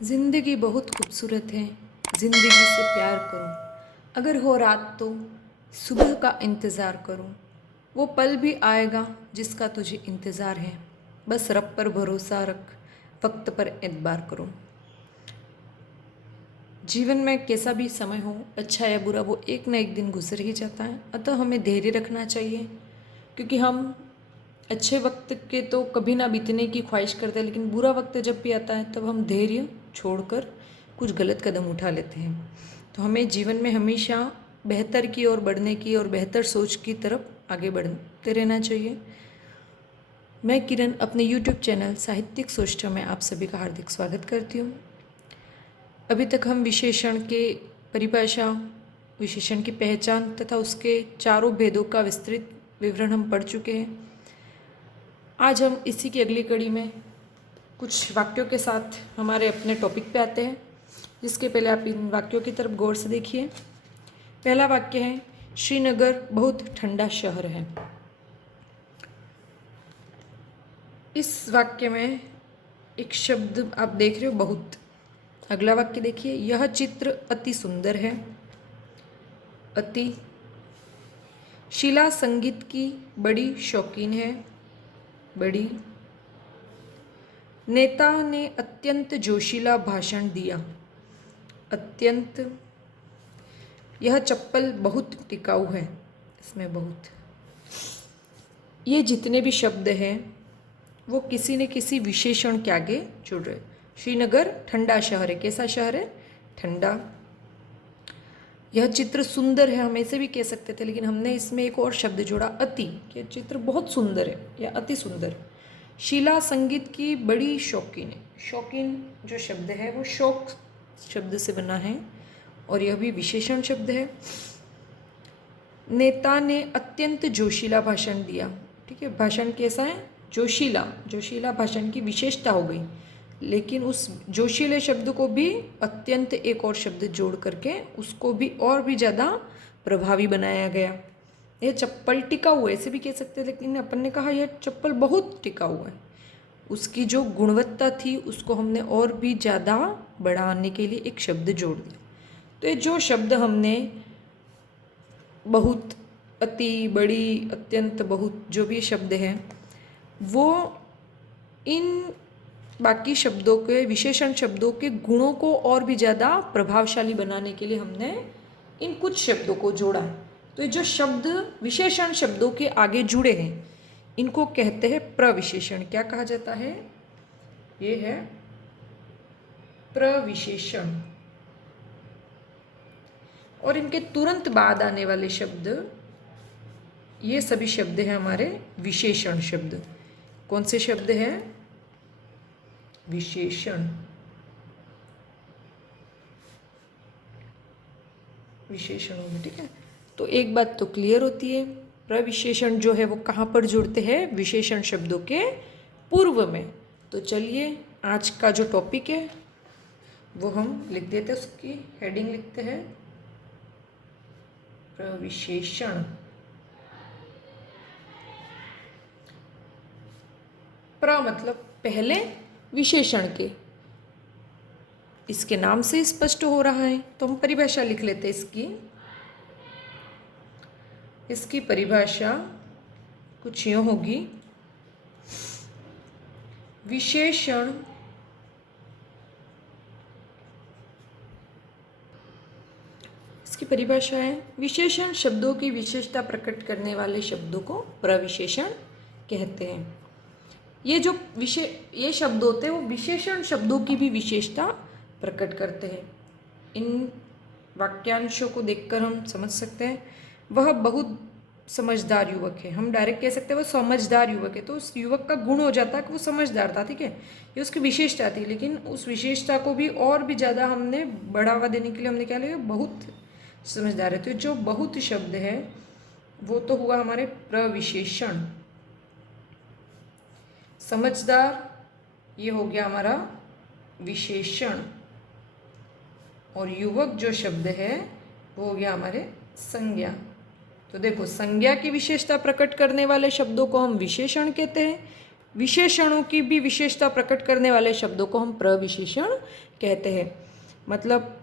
ज़िंदगी बहुत खूबसूरत है, ज़िंदगी से प्यार करो। अगर हो रात तो सुबह का इंतज़ार करो। वो पल भी आएगा जिसका तुझे इंतज़ार है। बस रब पर भरोसा रख, वक्त पर एतबार करो। जीवन में कैसा भी समय हो, अच्छा या बुरा, वो एक ना एक दिन गुजर ही जाता है। अतः हमें धैर्य रखना चाहिए, क्योंकि हम अच्छे वक्त के तो कभी ना बीतने की ख्वाहिश करते हैं, लेकिन बुरा वक्त जब भी आता है तब हम धैर्य छोड़कर कुछ गलत कदम उठा लेते हैं। तो हमें जीवन में हमेशा बेहतर की ओर बढ़ने की और बेहतर सोच की तरफ आगे बढ़ते रहना चाहिए। मैं किरण अपने यूट्यूब चैनल साहित्यिक सोष्ठा में आप सभी का हार्दिक स्वागत करती हूँ। अभी तक हम विशेषण के परिभाषा, विशेषण की पहचान तथा उसके चारों भेदों का विस्तृत विवरण हम पढ़ चुके हैं। आज हम इसी की अगली कड़ी में कुछ वाक्यों के साथ हमारे अपने टॉपिक पे आते हैं, जिसके पहले आप इन वाक्यों की तरफ गौर से देखिए। पहला वाक्य है, श्रीनगर बहुत ठंडा शहर है। इस वाक्य में एक शब्द आप देख रहे हो, बहुत। अगला वाक्य देखिए, यह चित्र अति सुंदर है। अति। शीला संगीत की बड़ी शौकीन है। बड़ी। नेता ने अत्यंत जोशीला भाषण दिया। अत्यंत। यह चप्पल बहुत टिकाऊ है। इसमें बहुत। ये जितने भी शब्द हैं वो किसी न किसी विशेषण के आगे जुड़ रहे। श्रीनगर ठंडा शहर है। कैसा शहर है? ठंडा। यह चित्र सुंदर है, हम ऐसे भी कह सकते थे, लेकिन हमने इसमें एक और शब्द जोड़ा, अति। यह चित्र बहुत सुंदर है या अति सुंदर। शीला संगीत की बड़ी शौकीन है। शौकीन जो शब्द है वो शौक शब्द से बना है और यह भी विशेषण शब्द है। नेता ने अत्यंत जोशीला भाषण दिया। ठीक है, भाषण कैसा है? जोशीला। जोशीला भाषण की विशेषता हो गई, लेकिन उस जोशीले शब्द को भी अत्यंत एक और शब्द जोड़ करके उसको भी और भी ज़्यादा प्रभावी बनाया गया। यह चप्पल टिका हुआ है, ऐसे भी कह सकते हैं, लेकिन अपन ने कहा यह चप्पल बहुत टिका हुआ है। उसकी जो गुणवत्ता थी उसको हमने और भी ज़्यादा बढ़ाने के लिए एक शब्द जोड़ दिया। तो ये जो शब्द हमने बहुत, अति, बड़ी, अत्यंत, बहुत, जो भी शब्द हैं वो इन बाकी शब्दों के, विशेषण शब्दों के गुणों को और भी ज़्यादा प्रभावशाली बनाने के लिए हमने इन कुछ शब्दों को जोड़ा है। तो ये जो शब्द विशेषण शब्दों के आगे जुड़े हैं इनको कहते हैं प्रविशेषण। क्या कहा जाता है? ये है प्रविशेषण। और इनके तुरंत बाद आने वाले शब्द, ये सभी शब्द हैं हमारे विशेषण शब्द। कौन से शब्द हैं? विशेषण। विशेषण होंगे। ठीक है, तो एक बात तो क्लियर होती है, प्रविशेषण जो है वो कहाँ पर जुड़ते हैं? विशेषण शब्दों के पूर्व में। तो चलिए आज का जो टॉपिक है वो हम लिख देते हैं, उसकी हेडिंग लिखते हैं प्रविशेषण। प्र मतलब पहले, विशेषण के, इसके नाम से स्पष्ट हो रहा है। तो हम परिभाषा लिख लेते हैं इसकी। इसकी परिभाषा कुछ यूँ होगी, विशेषण इसकी परिभाषा है, विशेषण शब्दों की विशेषता प्रकट करने वाले शब्दों को प्रविशेषण कहते हैं। ये जो ये शब्द होते हैं वो विशेषण शब्दों की भी विशेषता प्रकट करते हैं। इन वाक्यांशों को देखकर हम समझ सकते हैं वह बहुत समझदार युवक है। हम डायरेक्ट कह सकते हैं वो समझदार युवक है, तो उस युवक का गुण हो जाता है कि वो समझदार था। ठीक है, ये उसकी विशेषता थी, लेकिन उस विशेषता को भी और भी ज़्यादा हमने बढ़ावा देने के लिए हमने क्या लिया? बहुत समझदार है। तो जो बहुत शब्द है वो तो हुआ हमारे प्रविशेषण। समझदार ये हो गया हमारा विशेषण, और युवक जो शब्द है वो हो गया हमारे संज्ञा। तो देखो, संज्ञा की विशेषता प्रकट करने वाले शब्दों को हम विशेषण कहते हैं, विशेषणों की भी विशेषता प्रकट करने वाले शब्दों को हम प्रविशेषण कहते हैं। मतलब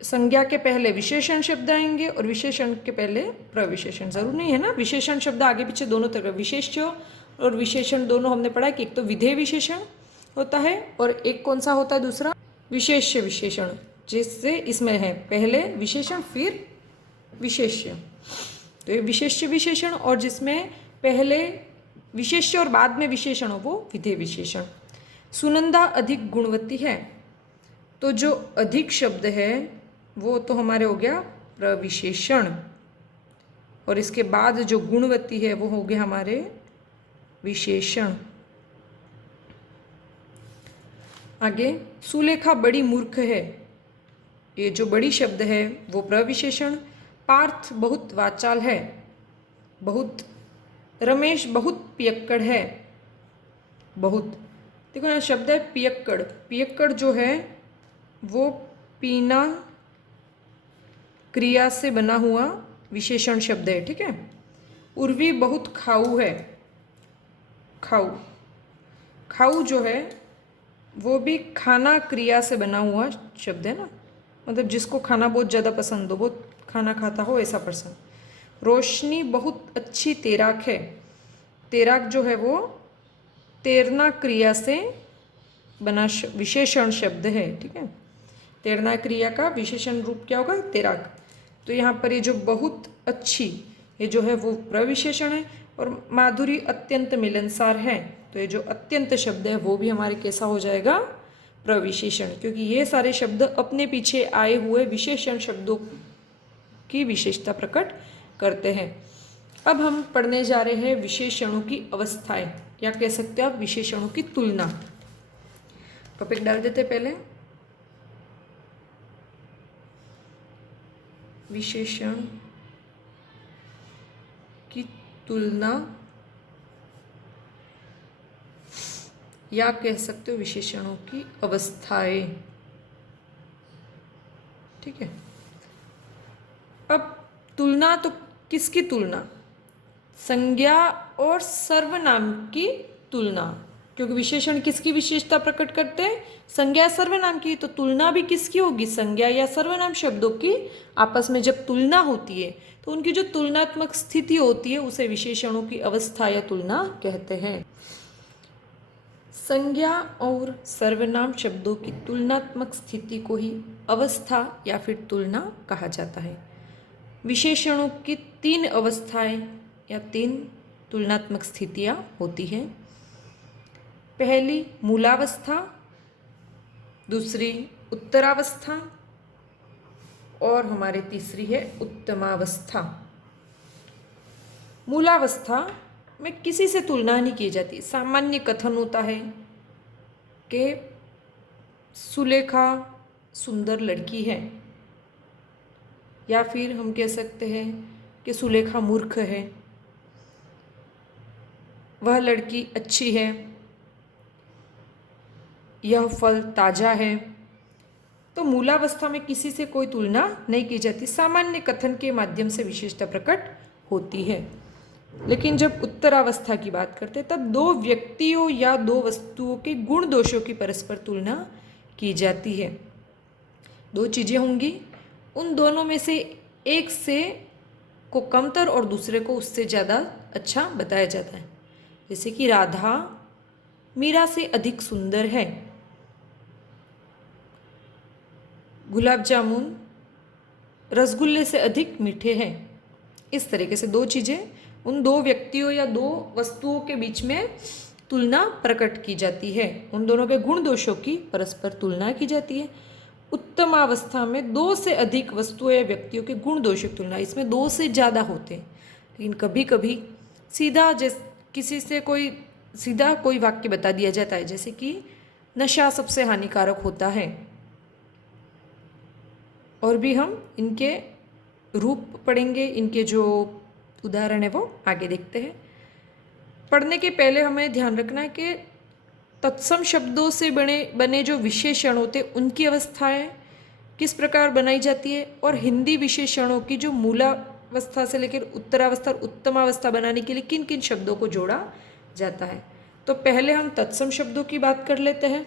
संज्ञा के पहले विशेषण शब्द आएंगे और विशेषण के पहले प्रविशेषण। जरूर नहीं है ना, विशेषण शब्द आगे पीछे दोनों तरह, विशेष्य और विशेषण दोनों हमने पढ़ा कि एक तो विधेय विशेषण होता है और एक कौन सा होता है दूसरा, विशेष्य विशेषण, जिससे इसमें है पहले विशेषण फिर विशेष्य। तो ये विशेष्य विशेषण, और जिसमें पहले विशेष्य और बाद में विशेषण हो वो विधेय विशेषण। सुनंदा अधिक गुणवती है, तो जो अधिक शब्द है वो तो हमारे हो गया प्रविशेषण, और इसके बाद जो गुणवती है वो हो गया हमारे विशेषण। आगे, सुलेखा बड़ी मूर्ख है, ये जो बड़ी शब्द है वो प्रविशेषण। पार्थ बहुत वाचाल है, बहुत, रमेश बहुत पियक्कड़ है, बहुत, देखो यहाँ शब्द है पियक्कड़। पियक्कड़ जो है वो पीना क्रिया से बना हुआ विशेषण शब्द है, ठीक है। उर्वी बहुत खाऊ है, खाऊ, खाऊ जो है वो भी खाना क्रिया से बना हुआ शब्द है ना, मतलब जिसको खाना बहुत ज़्यादा पसंद हो, बहुत खाना खाता हो ऐसा पर्सन। रोशनी बहुत अच्छी तैराक है, तैराक जो है वो तैरना क्रिया से बना विशेषण शब्द है, ठीक है। तैरना क्रिया का विशेषण रूप क्या होगा, तैराक। तो यहाँ पर ये जो बहुत अच्छी, ये जो है वो प्रविशेषण है। और माधुरी अत्यंत मिलनसार है, तो ये जो अत्यंत शब्द है वो भी हमारे कैसा हो जाएगा, प्रविशेषण, क्योंकि ये सारे शब्द अपने पीछे आए हुए विशेषण शब्दों की विशेषता प्रकट करते हैं। अब हम पढ़ने जा रहे हैं विशेषणों की अवस्थाएं, या कह सकते हैं आप विशेषणों की तुलना। टॉपिक डाल देते पहले, विशेषण की तुलना, या कह सकते हो विशेषणों की अवस्थाएं, ठीक है। अब तुलना, तो किसकी तुलना, संज्ञा और सर्वनाम की तुलना, क्योंकि विशेषण किसकी विशेषता प्रकट करते हैं, संज्ञा या सर्वनाम की। तो तुलना भी किसकी होगी, संज्ञा या सर्वनाम शब्दों की आपस में जब तुलना होती है तो उनकी जो तुलनात्मक स्थिति होती है उसे विशेषणों की अवस्था या तुलना कहते हैं। संज्ञा और सर्वनाम शब्दों की तुलनात्मक स्थिति को ही अवस्था या फिर तुलना कहा जाता है। विशेषणों की 3 अवस्थाएं या 3 तुलनात्मक स्थितियां होती हैं। पहली मूलावस्था, दूसरी उत्तरावस्था और हमारी तीसरी है उत्तमावस्था। मूलावस्था में किसी से तुलना नहीं की जाती, सामान्य कथन होता है कि सुलेखा सुंदर लड़की है, या फिर हम कह सकते हैं कि सुलेखा मूर्ख है, वह लड़की अच्छी है, यह फल ताज़ा है। तो मूलावस्था में किसी से कोई तुलना नहीं की जाती, सामान्य कथन के माध्यम से विशेषता प्रकट होती है। लेकिन जब उत्तरावस्था की बात करते हैं तब 2 व्यक्तियों या 2 वस्तुओं के गुण दोषों की परस्पर तुलना की जाती है। 2 चीज़ें होंगी, उन दोनों में से एक से को कमतर और दूसरे को उससे ज़्यादा अच्छा बताया जाता है। जैसे कि राधा मीरा से अधिक सुंदर है, गुलाब जामुन रसगुल्ले से अधिक मीठे हैं। इस तरीके से 2 चीज़ें, उन 2 व्यक्तियों या 2 वस्तुओं के बीच में तुलना प्रकट की जाती है, उन दोनों के गुण दोषों की परस्पर तुलना की जाती है। उत्तमावस्था में 2 से अधिक वस्तुओं या व्यक्तियों के गुण दोषों की तुलना, इसमें 2 से ज़्यादा होते हैं। लेकिन कभी कभी सीधा किसी से कोई सीधा कोई वाक्य बता दिया जाता है, जैसे कि नशा सबसे हानिकारक होता है। और भी हम इनके रूप पढ़ेंगे, इनके जो उदाहरण है वो आगे देखते हैं। पढ़ने के पहले हमें ध्यान रखना है कि तत्सम शब्दों से बने जो विशेषण होते उनकी अवस्थाएं किस प्रकार बनाई जाती है, और हिंदी विशेषणों की जो मूलावस्था से लेकर उत्तरावस्था और उत्तमावस्था बनाने के लिए किन किन शब्दों को जोड़ा जाता है। तो पहले हम तत्सम शब्दों की बात कर लेते हैं।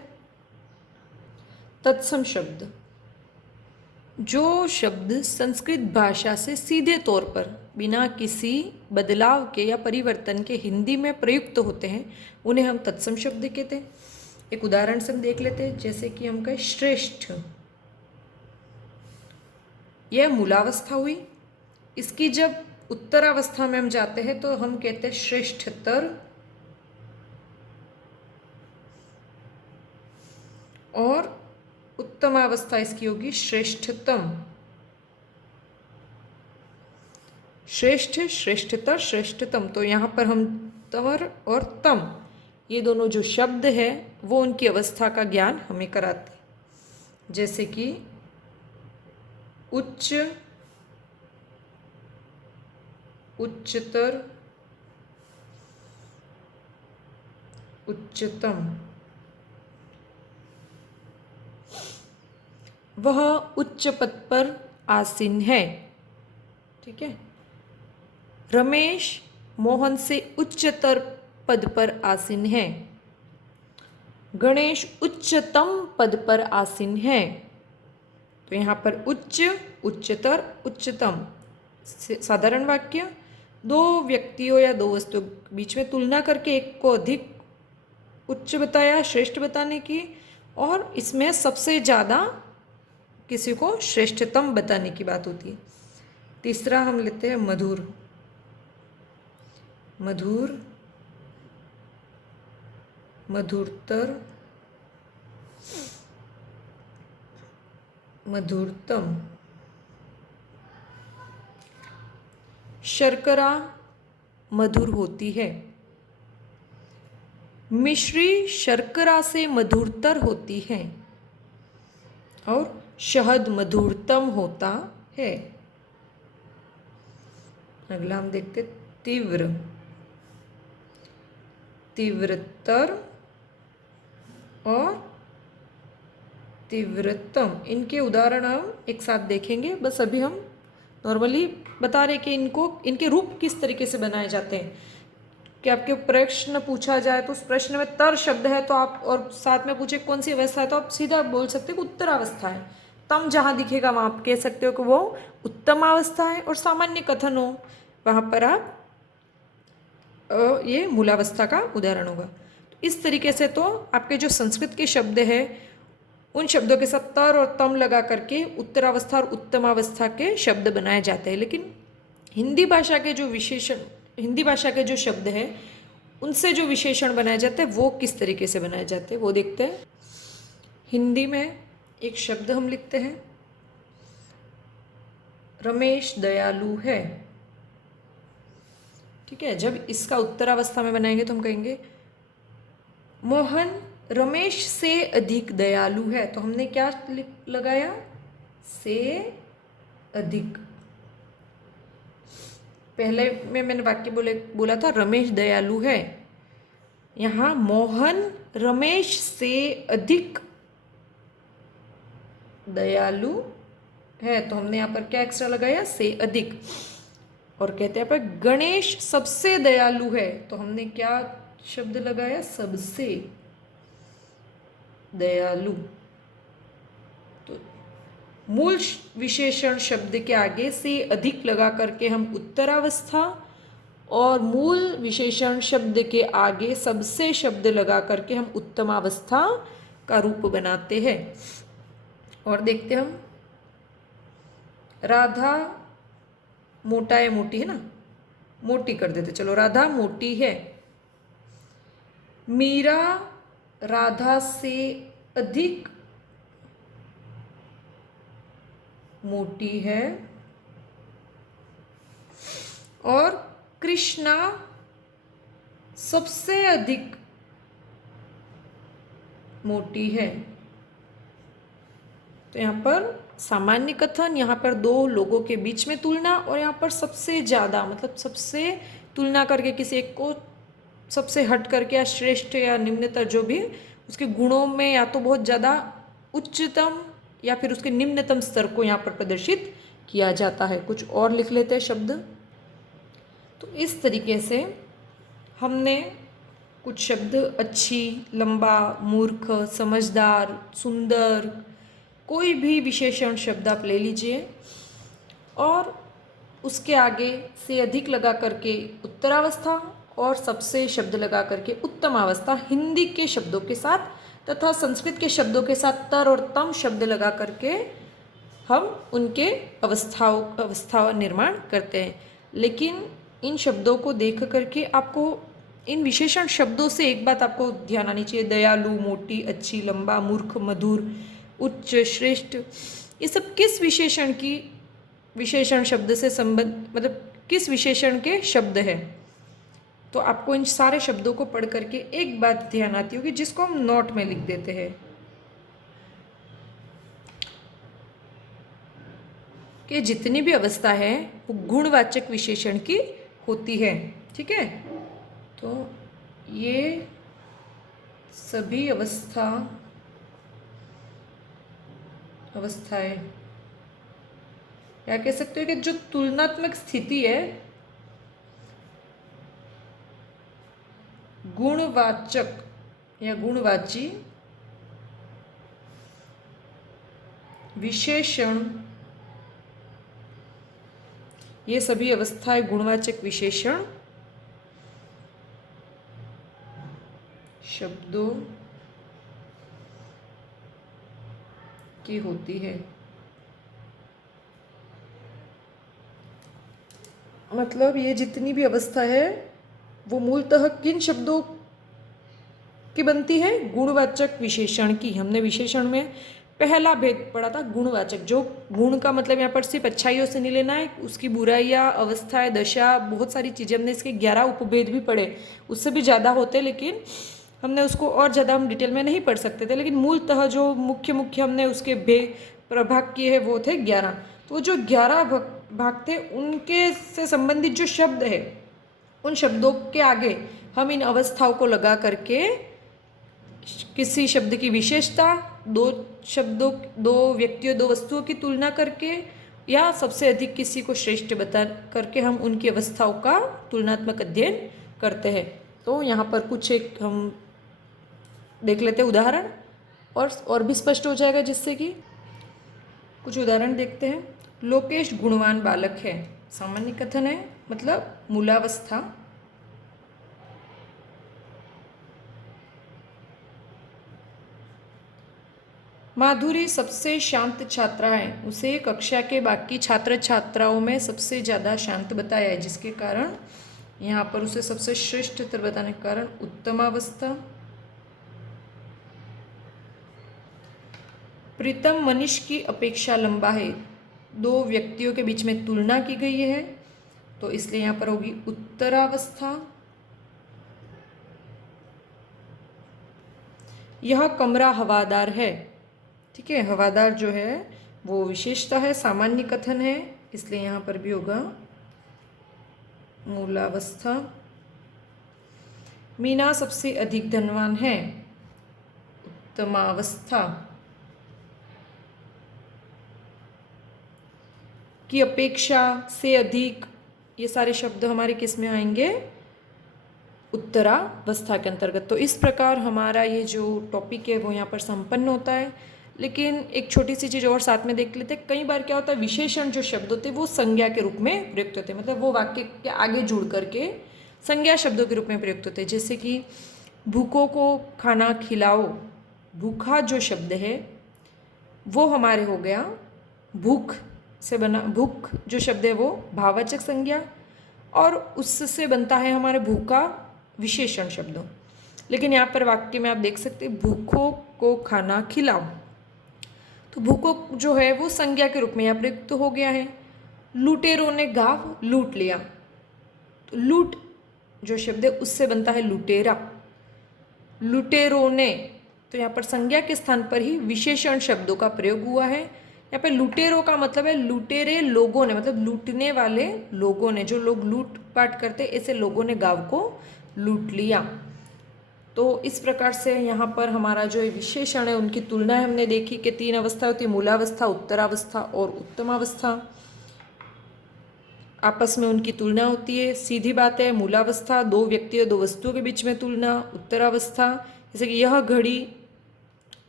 तत्सम शब्द, जो शब्द संस्कृत भाषा से सीधे तौर पर बिना किसी बदलाव के या परिवर्तन के हिंदी में प्रयुक्त होते हैं, उन्हें हम तत्सम शब्द कहते हैं। एक उदाहरण से हम देख लेते हैं, जैसे कि हम कहें श्रेष्ठ, यह मूलावस्था हुई। इसकी जब उत्तरावस्था में हम जाते हैं तो हम कहते हैं श्रेष्ठतर, और उत्तमावस्था इसकी होगी श्रेष्ठतम। श्रेष्ठ, श्रेष्ठतर, श्रेष्ठतम। तो यहाँ पर हम तर और तम, ये दोनों जो शब्द है वो उनकी अवस्था का ज्ञान हमें कराते हैं। जैसे कि उच्च, उच्चतर, उच्चतम। वह उच्च पद पर आसीन है। ठीक है। रमेश मोहन से उच्चतर पद पर आसीन है। गणेश उच्चतम पद पर आसीन है। तो यहाँ पर उच्च, उच्चतर, उच्चतम साधारण वाक्य। दो व्यक्तियों या दो वस्तुओं के बीच में तुलना करके एक को अधिक उच्च बताया, श्रेष्ठ बताने की, और इसमें सबसे ज़्यादा किसी को श्रेष्ठतम बताने की बात होती है। तीसरा हम लेते हैं मधुर। मधुर, मधुरतर, मधुरतम। शर्करा मधुर होती है। मिश्री शर्करा से मधुरतर होती है, और शहद मधुरतम होता है। अगला हम देखते तीव्र, तीव्रतर और तीव्रतम। इनके उदाहरण हम एक साथ देखेंगे। बस अभी हम नॉर्मली बता रहे कि इनके रूप किस तरीके से बनाए जाते हैं। कि आपके प्रश्न पूछा जाए तो उस प्रश्न में तर शब्द है तो आप, और साथ में पूछे कौन सी अवस्था है, तो आप सीधा बोल सकते हो कि उत्तरावस्था है। तम जहाँ दिखेगा वहाँ आप कह सकते हो कि वो उत्तमावस्था है, और सामान्य कथन हो वहाँ पर आप ये मूलावस्था का उदाहरण होगा। तो इस तरीके से तो आपके जो संस्कृत के शब्द है उन शब्दों के साथ तर और तम लगा करके उत्तरावस्था और उत्तमावस्था के शब्द बनाए जाते हैं। लेकिन हिंदी भाषा के जो शब्द हैं उनसे जो विशेषण बनाए जाते हैं वो किस तरीके से बनाए जाते हैं वो देखते हैं। हिंदी में एक शब्द हम लिखते हैं, रमेश दयालु है। ठीक है। जब इसका उत्तरावस्था में बनाएंगे तो हम कहेंगे मोहन रमेश से अधिक दयालु है। तो हमने क्या लगाया, से अधिक। पहले में मैंने वाक्य बोला था रमेश दयालु है, यहाँ मोहन रमेश से अधिक दयालु है, तो हमने यहाँ पर क्या एक्स्ट्रा लगाया, से अधिक। और कहते हैं पर गणेश सबसे दयालु है, तो हमने क्या शब्द लगाया, सबसे दयालु। तो मूल विशेषण शब्द के आगे से अधिक लगा करके हम उत्तरावस्था, और मूल विशेषण शब्द के आगे सबसे शब्द लगा करके हम उत्तमावस्था का रूप बनाते हैं। और देखते हम, राधा मोटा है, मोटी है ना, मोटी कर देते, चलो राधा मोटी है। मीरा राधा से अधिक मोटी है, और कृष्णा सबसे अधिक मोटी है। तो यहाँ पर सामान्य कथन, यहाँ पर दो लोगों के बीच में तुलना, और यहाँ पर सबसे ज़्यादा मतलब सबसे तुलना करके किसी एक को सबसे हट करके या श्रेष्ठ या निम्नतर जो भी उसके गुणों में या तो बहुत ज़्यादा उच्चतम या फिर उसके निम्नतम स्तर को यहाँ पर प्रदर्शित किया जाता है। कुछ और लिख लेते हैं शब्द। तो इस तरीके से हमने कुछ शब्द अच्छी, लंबा, मूर्ख, समझदार, सुंदर, कोई भी विशेषण शब्द आप ले लीजिए और उसके आगे से अधिक लगा करके उत्तरावस्था और सबसे शब्द लगा करके उत्तमावस्था हिंदी के शब्दों के साथ तथा संस्कृत के शब्दों के साथ तर और तम शब्द लगा करके हम उनके अवस्था निर्माण करते हैं। लेकिन इन शब्दों को देख करके आपको इन विशेषण शब्दों से एक बात आपको ध्यान आनी चाहिए, दयालु, मोटी, अच्छी, लंबा, मूर्ख, मधुर, उच्च, श्रेष्ठ, ये सब किस विशेषण की विशेषण शब्द से संबंध मतलब किस विशेषण के शब्द है। तो आपको इन सारे शब्दों को पढ़ करके एक बात ध्यान आती होगी जिसको हम नोट में लिख देते हैं कि जितनी भी अवस्था है वो गुणवाचक विशेषण की होती है। ठीक है, तो ये सभी अवस्थाएं या कह सकते हो कि जो तुलनात्मक स्थिति है गुणवाचक या गुणवाची विशेषण, ये सभी अवस्थाएं गुणवाचक विशेषण शब्दों की होती है। मतलब ये जितनी भी अवस्था है वो मूलतः किन शब्दों की बनती है? गुणवाचक विशेषण की। हमने विशेषण में पहला भेद पढ़ा था गुणवाचक, जो गुण का मतलब यहाँ पर सिर्फ अच्छाइयों से नहीं लेना है, उसकी बुराइयाँ, अवस्थाएं, दशा, बहुत सारी चीज़ें हमने इसके 11 उपभेद भी पढ़े, उससे भी ज़्यादा होते, लेकिन हमने उसको और ज़्यादा हम डिटेल में नहीं पढ़ सकते थे। लेकिन मूलतः जो मुख्य हमने उसके प्रभाग किए हैं वो थे 11। तो जो 11 भाग थे उनके से संबंधित जो शब्द है उन शब्दों के आगे हम इन अवस्थाओं को लगा करके किसी शब्द की विशेषता, दो व्यक्तियों, दो वस्तुओं की तुलना करके या सबसे अधिक किसी को श्रेष्ठ बता करके हम उनकी अवस्थाओं का तुलनात्मक अध्ययन करते हैं। तो यहाँ पर कुछ एक हम देख लेते हैं उदाहरण और भी स्पष्ट हो जाएगा, जिससे कि कुछ उदाहरण देखते हैं। लोकेश गुणवान बालक है, सामान्य कथन है, मतलब मूलावस्था। माधुरी सबसे शांत छात्रा है, उसे कक्षा के बाकी छात्र छात्राओं में सबसे ज़्यादा शांत बताया है, जिसके कारण यहाँ पर उसे सबसे श्रेष्ठ उत्तर बताने के कारण उत्तमावस्था। प्रीतम मनीष की अपेक्षा लंबा है, दो व्यक्तियों के बीच में तुलना की गई है, तो इसलिए यहाँ पर होगी उत्तरावस्था। यह कमरा हवादार है, ठीक है, हवादार जो है वो विशेषता है, सामान्य कथन है, इसलिए यहाँ पर भी होगा मूलावस्था। मीना सबसे अधिक धनवान है, उत्तमावस्था। की अपेक्षा, से अधिक, ये सारे शब्द हमारे किस में आएंगे? उत्तरावस्था के अंतर्गत। तो इस प्रकार हमारा ये जो टॉपिक है वो यहाँ पर संपन्न होता है। लेकिन एक छोटी सी चीज़ और साथ में देख लेते हैं। कई बार क्या होता है, विशेषण जो शब्द होते हैं वो संज्ञा के रूप में प्रयुक्त होते हैं, मतलब वो वाक्य के आगे जुड़ करके संज्ञा शब्दों के रूप में प्रयुक्त होते हैं। जैसे कि भूखों को खाना खिलाओ, भूखा जो शब्द है वो हमारे हो गया भूख से बना, भूख जो शब्द है वो भाववाचक संज्ञा, और उससे बनता है हमारे भूखा विशेषण शब्द। लेकिन यहाँ पर वाक्य में आप देख सकते हैं भूखों को खाना खिलाओ, तो भूखों जो है वो संज्ञा के रूप में यहाँ प्रयुक्त हो गया है। लुटेरों ने गांव लूट लिया, तो लूट जो शब्द है उससे बनता है लुटेरा। लुटेरों ने, तो यहाँ पर संज्ञा के स्थान पर ही विशेषण शब्दों का प्रयोग हुआ है। यहाँ पे लुटेरों का मतलब है लुटेरे लोगों ने, मतलब लूटने वाले लोगों ने, जो लोग लूटपाट करते ऐसे लोगों ने गांव को लूट लिया। तो इस प्रकार से यहाँ पर हमारा जो विशेषण है उनकी तुलना हमने देखी कि 3 अवस्था होती है, मूलावस्था, उत्तरावस्था और उत्तमावस्था। आपस में उनकी तुलना होती है। सीधी बात है, मूलावस्था दो व्यक्तियों दो वस्तुओं के बीच में तुलना। उत्तरावस्था जैसे कि यह घड़ी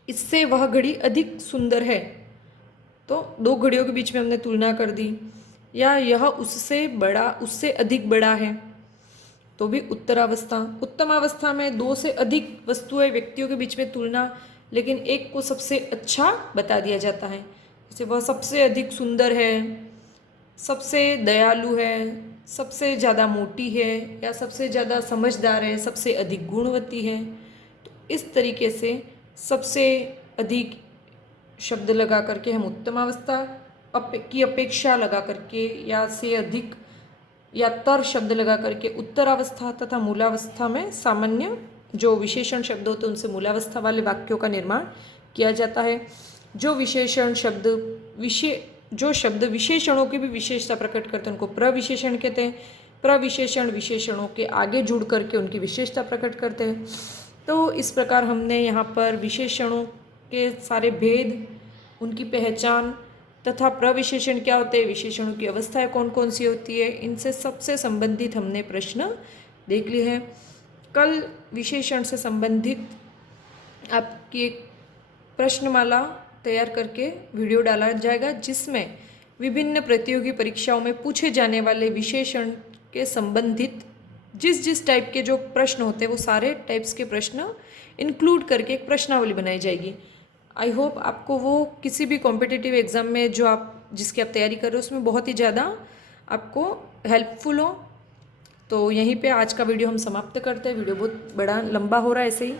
इससे वह घड़ी अधिक सुंदर है, तो दो घड़ियों के बीच में हमने तुलना कर दी। या यह उससे बड़ा उससे अधिक बड़ा है, तो भी उत्तरावस्था। उत्तमावस्था में दो से अधिक वस्तुएं व्यक्तियों के बीच में तुलना, लेकिन एक को सबसे अच्छा बता दिया जाता है। जैसे वह सबसे अधिक सुंदर है, सबसे दयालु है, सबसे ज़्यादा मोटी है, या सबसे ज़्यादा समझदार है, सबसे अधिक गुणवती है। तो इस तरीके से सबसे अधिक शब्द लगा करके हम उत्तमावस्था की अपेक्षा लगा करके या से अधिक या तर शब्द लगा करके उत्तरावस्था तथा मूलावस्था में सामान्य जो विशेषण शब्द होते हैं उनसे मूलावस्था वाले वाक्यों का निर्माण किया जाता है। जो विशेषण शब्द जो शब्द विशेषणों की भी विशेषता प्रकट करते हैं उनको प्रविशेषण कहते हैं। प्रविशेषण विशेषणों के आगे जुड़ करके उनकी विशेषता प्रकट करते हैं। तो इस प्रकार हमने यहाँ पर विशेषणों के सारे भेद, उनकी पहचान तथा प्रविशेषण क्या होते हैं, विशेषणों की अवस्थाएं कौन कौन सी होती है, इनसे सबसे संबंधित हमने प्रश्न देख लिए हैं। कल विशेषण से संबंधित आपकी एक प्रश्नमाला तैयार करके वीडियो डाला जाएगा, जिसमें विभिन्न प्रतियोगी परीक्षाओं में पूछे जाने वाले विशेषण के संबंधित जिस जिस टाइप के जो प्रश्न होते हैं वो सारे टाइप्स के प्रश्न इंक्लूड करके एक प्रश्नावली बनाई जाएगी। आई होप आपको वो किसी भी कॉम्पिटिटिव एग्ज़ाम में जिसकी आप तैयारी कर रहे हो उसमें बहुत ही ज़्यादा आपको हेल्पफुल हो। तो यहीं पे आज का वीडियो हम समाप्त करते हैं। वीडियो बहुत बड़ा लंबा हो रहा है ऐसे ही,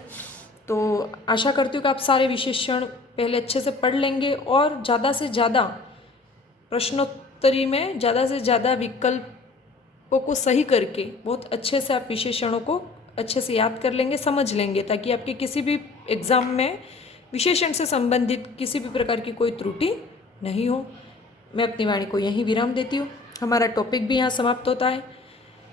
तो आशा करती हूँ कि आप सारे विशेषण पहले अच्छे से पढ़ लेंगे और ज़्यादा से ज़्यादा प्रश्नोत्तरी में ज़्यादा से ज़्यादा विकल्पों को सही करके बहुत अच्छे से आप विशेषणों को अच्छे से याद कर लेंगे, समझ लेंगे, ताकि आपके किसी भी एग्ज़ाम में विशेषण से संबंधित किसी भी प्रकार की कोई त्रुटि नहीं हो। मैं अपनी वाणी को यहीं विराम देती हूँ। हमारा टॉपिक भी यहाँ समाप्त होता है।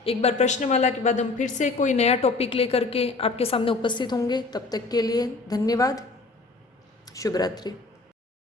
एक बार प्रश्नमाला के बाद हम फिर से कोई नया टॉपिक लेकर के आपके सामने उपस्थित होंगे। तब तक के लिए धन्यवाद। शुभ रात्रि।